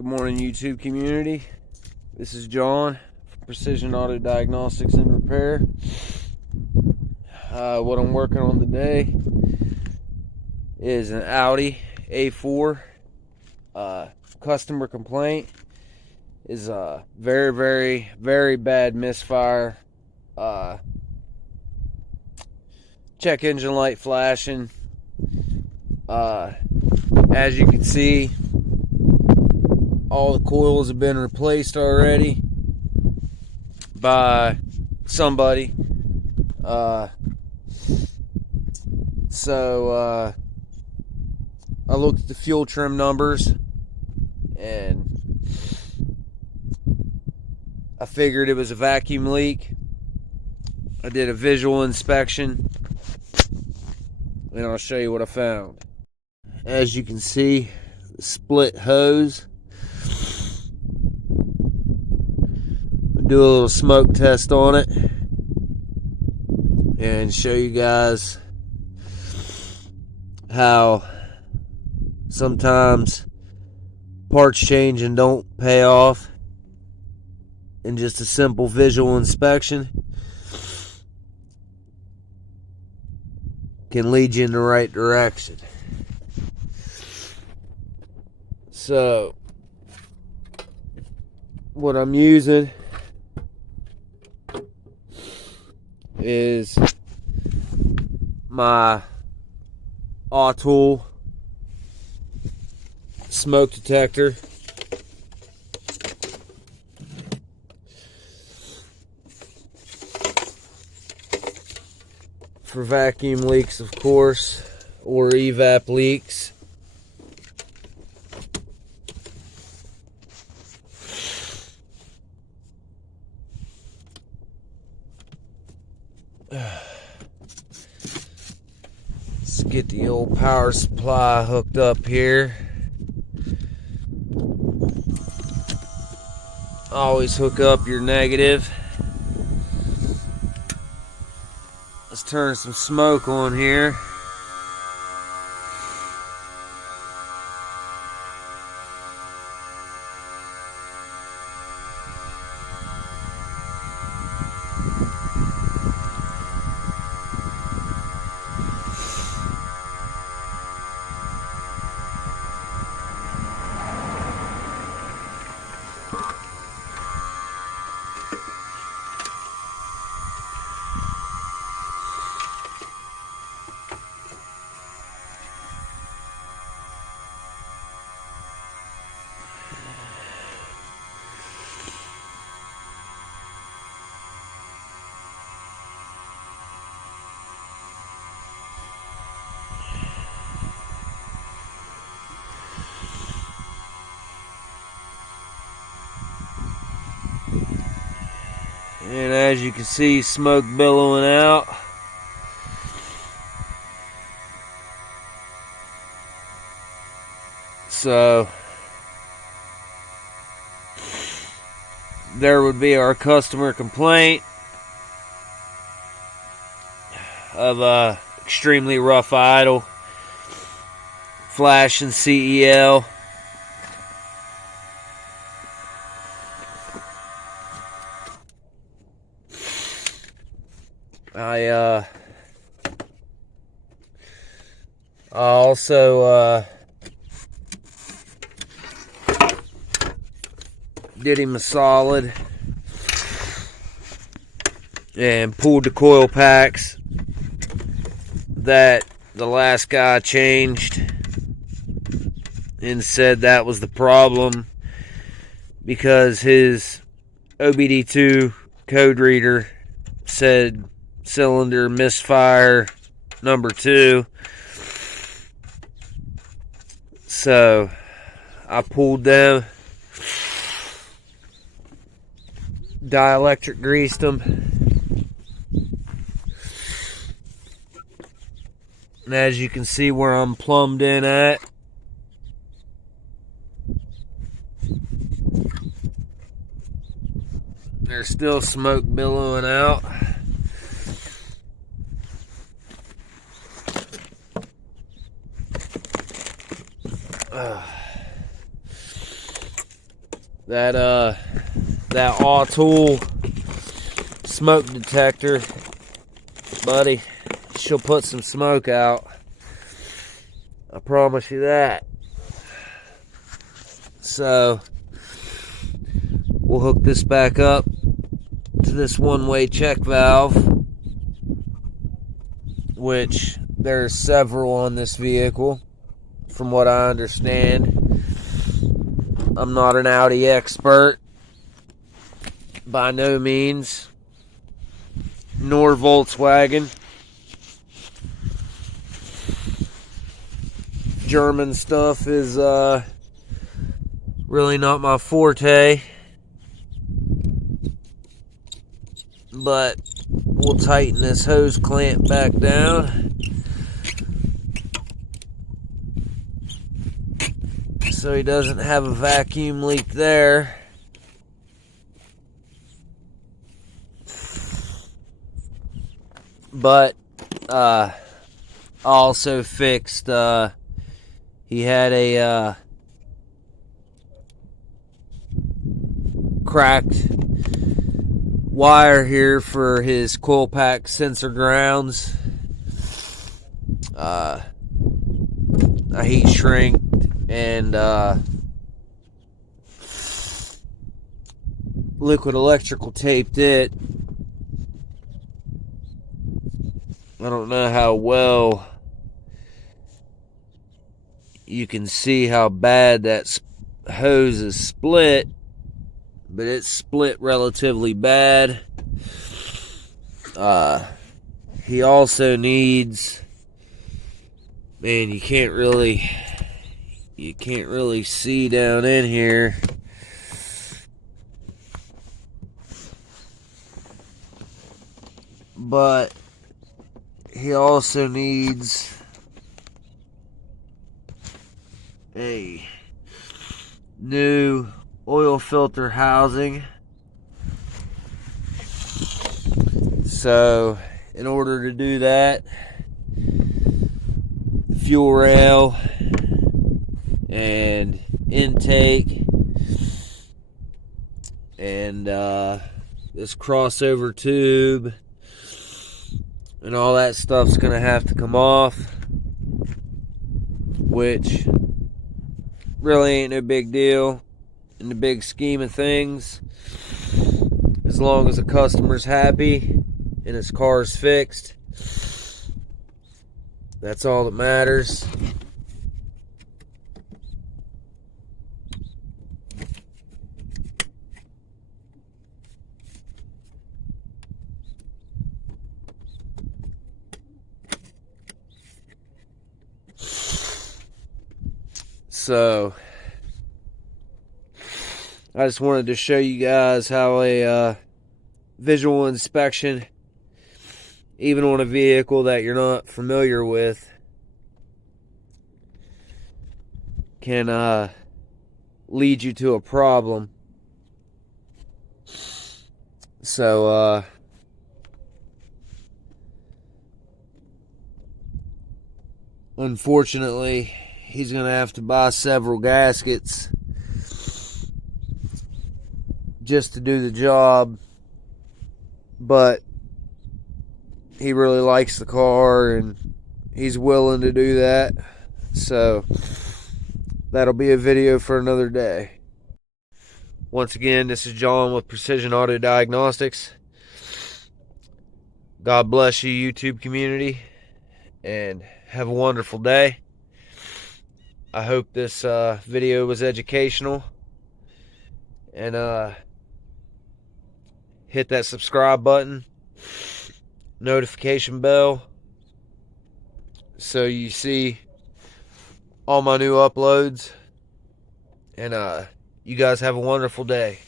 Good morning, YouTube community. This is John from Precision Auto Diagnostics and Repair. What I'm working on today is an Audi A4. Customer complaint is a very bad misfire. Check engine light flashing. As you can see, all the coils have been replaced already by somebody. So I looked at the fuel trim numbers and I figured it was a vacuum leak. I did a visual inspection and I'll show you what I found. As you can see, the split hose. Do a little smoke test on it and show you guys how sometimes parts changing don't pay off in just a simple visual inspection can lead you in the right direction. So what I'm using is my Autool smoke detector. For vacuum leaks, of course, or evap leaks. Let's get the old power supply hooked up here. Always hook up your negative. Let's turn some smoke on here. And as you can see, smoke billowing out. So there would be our customer complaint of extremely rough idle, flash and CEL. I also did him a solid and pulled the coil packs that the last guy changed and said that was the problem because his OBD2 code reader said cylinder misfire number 2. So I pulled them, dielectric greased them, and as you can see where I'm plumbed in at, there's still smoke billowing out. that Autool smoke detector, buddy, she'll put some smoke out. I promise you that. So we'll hook this back up to this one-way check valve, which there's several on this vehicle from what I understand. I'm not an Audi expert by no means, nor Volkswagen. German stuff is really not my forte, but we'll tighten this hose clamp back down so he doesn't have a vacuum leak there. But I also fixed, he had a cracked wire here for his Coil Packs sensor grounds. I heat shrinked and liquid electrical taped it. I don't know how well you can see how bad that hose is split, but it's split relatively bad. He also needs, man, you can't really see down in here. But he also needs a new oil filter housing. So in order to do that, the fuel rail and intake and this crossover tube and all that stuff's gonna have to come off, which really ain't no big deal in the big scheme of things, as long as the customer's happy and his car's fixed. That's all that matters. So I just wanted to show you guys how a visual inspection, even on a vehicle that you're not familiar with, can lead you to a problem. So unfortunately, he's gonna have to buy several gaskets just to do the job, but he really likes the car and he's willing to do that. So that'll be a video for another day. Once again, this is John with Precision Auto Diagnostics. God bless you, YouTube community, and have a wonderful day. I hope this video was educational, and hit that subscribe button, notification bell, so you see all my new uploads. And you guys have a wonderful day.